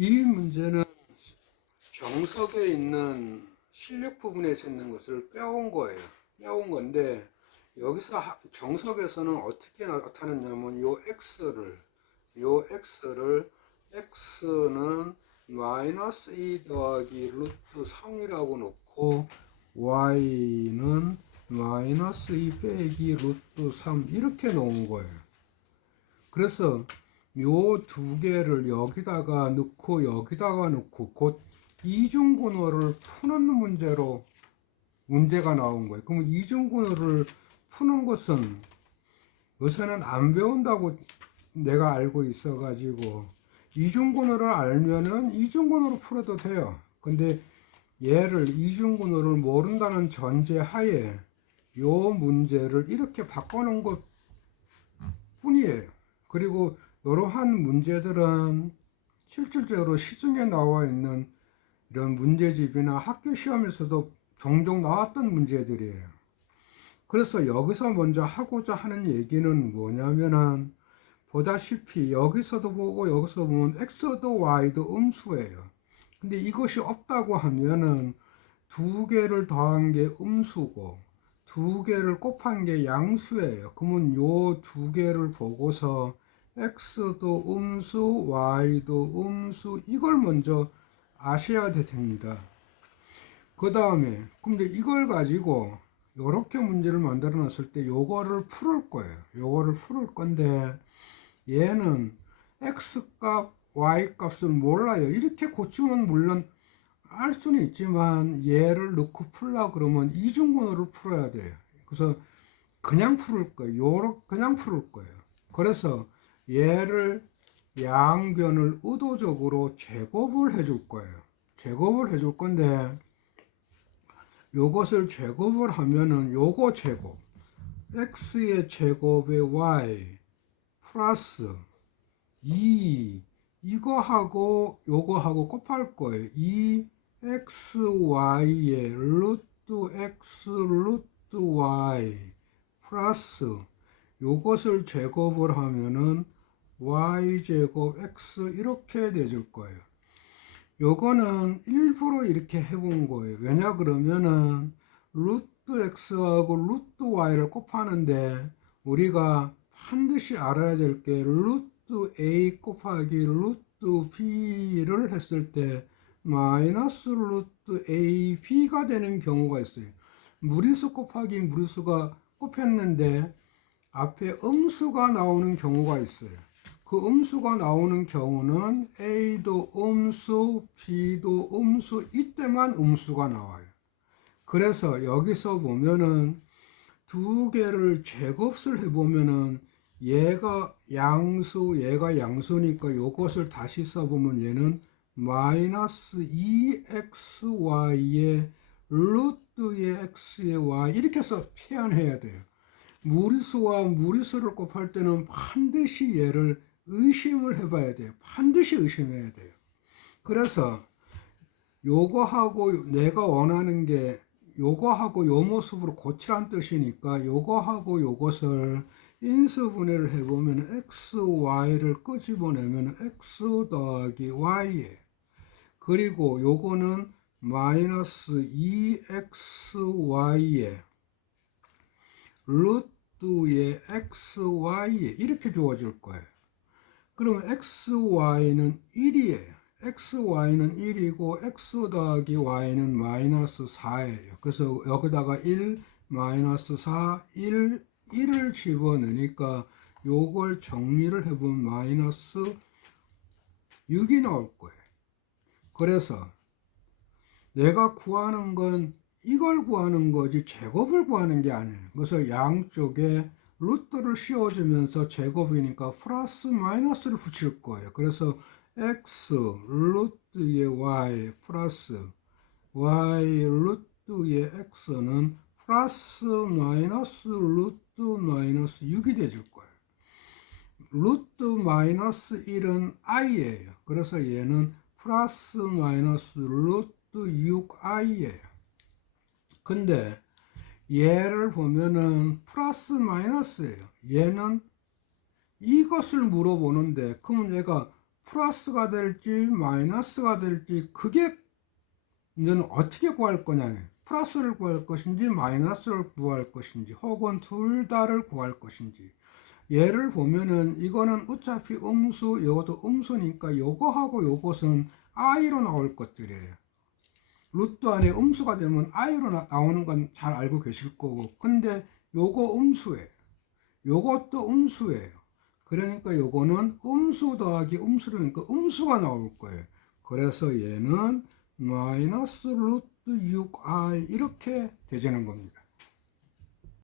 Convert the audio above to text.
이 문제는 정석에 있는 실력 부분에서 있는 것을 빼온 거예요. 빼온 건데 여기서 정석에서는 어떻게 나타났냐면 요 x는 마이너스 2 더하기 루트 3이라고 놓고 y는 마이너스 2 빼기 루트 3 이렇게 놓은 거예요. 그래서 요 두 개를 여기다가 넣고 여기다가 넣고 곧 이중분호를 푸는 문제가 나온 거예요. 그러면 이중분호를 푸는 것은 요새는 안 배운다고 내가 알고 있어 가지고 이중분호를 알면은 이중분호로 풀어도 돼요. 근데 얘를 이중분호를 모른다는 전제 하에 요 문제를 이렇게 바꿔놓은 것 뿐이에요. 그리고 이러한 문제들은 실질적으로 시중에 나와 있는 이런 문제집이나 학교 시험에서도 종종 나왔던 문제들이에요. 그래서 여기서 먼저 하고자 하는 얘기는 뭐냐면은 보다시피 여기서도 보고 여기서 보면 x도 y도 음수예요. 근데 이것이 없다고 하면은 두 개를 더한 게 음수고 두 개를 곱한 게 양수예요. 그러면 요 두 개를 보고서 x도 음수, y도 음수 이걸 먼저 아셔야 됩니다. 그 다음에 근데 이걸 가지고 이렇게 문제를 만들어 놨을 때 요거를 풀을 거예요. 요거를 풀을 건데 얘는 x값, y값을 몰라요. 이렇게 고치면 물론 알 수는 있지만 얘를 넣고 풀라 그러면 이중분호를 풀어야 돼요. 그래서 그냥 풀을 거예요. 그냥 풀을 거예요. 그래서 얘를 양변을 의도적으로 제곱을 해줄 거예요. 제곱을 해줄 건데 요것을 제곱을 하면은 요거 제곱 x의 제곱에 y 플러스 2 이거하고 요거하고 곱할 거예요. 2xy의 루트 x 루트 y 플러스 요것을 제곱을 하면은 y제곱 x 이렇게 되줄 거예요. 요거는 일부러 이렇게 해본 거예요. 왜냐 그러면은 루트 x하고 루트 y를 곱하는데 우리가 반드시 알아야 될 게 루트 a 곱하기 루트 b를 했을 때 마이너스 루트 a b가 되는 경우가 있어요. 무리수 곱하기 무리수가 곱했는데 앞에 음수가 나오는 경우가 있어요. 그 음수가 나오는 경우는 A도 음수, B도 음수, 이때만 음수가 나와요. 그래서 여기서 보면은 두 개를 제곱을 해보면은 얘가 양수, 얘가 양수니까 이것을 다시 써보면 얘는 마이너스 2xy의 루트의 x의 y 이렇게 해서 표현해야 돼요. 무리수와 무리수를 곱할 때는 반드시 얘를 의심을 해봐야 돼요. 반드시 의심해야 돼요. 그래서 요거하고 내가 원하는 게 요거하고 요 모습으로 고치란 뜻이니까 요거하고 요것을 인수분해를 해보면 x, y를 끄집어내면 x 더하기 y에 그리고 요거는 마이너스 2xy에 루트의 xy에 이렇게 주어질 거예요. 그럼 xy는 1이에요. xy는 1이고 x 더하기 y는 마이너스 4예요. 그래서 여기다가 1, 마이너스 4, 1을 집어넣으니까 요걸 정리를 해보면 마이너스 6이 나올 거예요. 그래서 내가 구하는 건 이걸 구하는 거지 제곱을 구하는 게 아니에요. 그래서 양쪽에 루트를 씌워주면서 제곱이니까 플러스 마이너스를 붙일 거예요. 그래서 x 루트의 y 플러스 y 루트의 x는 플러스 마이너스 루트 마이너스 6이 되줄 거예요. 루트 마이너스 1은 i예요. 그래서 얘는 플러스 마이너스 루트 6i예요. 근데 얘를 보면은 플러스 마이너스예요. 얘는 이것을 물어보는데 그러면 얘가 플러스가 될지 마이너스가 될지 그게 너는 어떻게 구할 거냐. 플러스를 구할 것인지 마이너스를 구할 것인지 혹은 둘 다를 구할 것인지. 예를 보면은 이거는 어차피 음수, 이것도 음수니까 요거하고 요것은 i로 나올 것들이에요. 루트 안에 음수가 되면 i로 나오는 건 잘 알고 계실 거고, 근데 요거 음수예요. 요것도 음수예요. 그러니까 요거는 음수 더하기 음수니까 음수가 나올 거예요. 그래서 얘는 마이너스 루트 6i 이렇게 되지는 겁니다.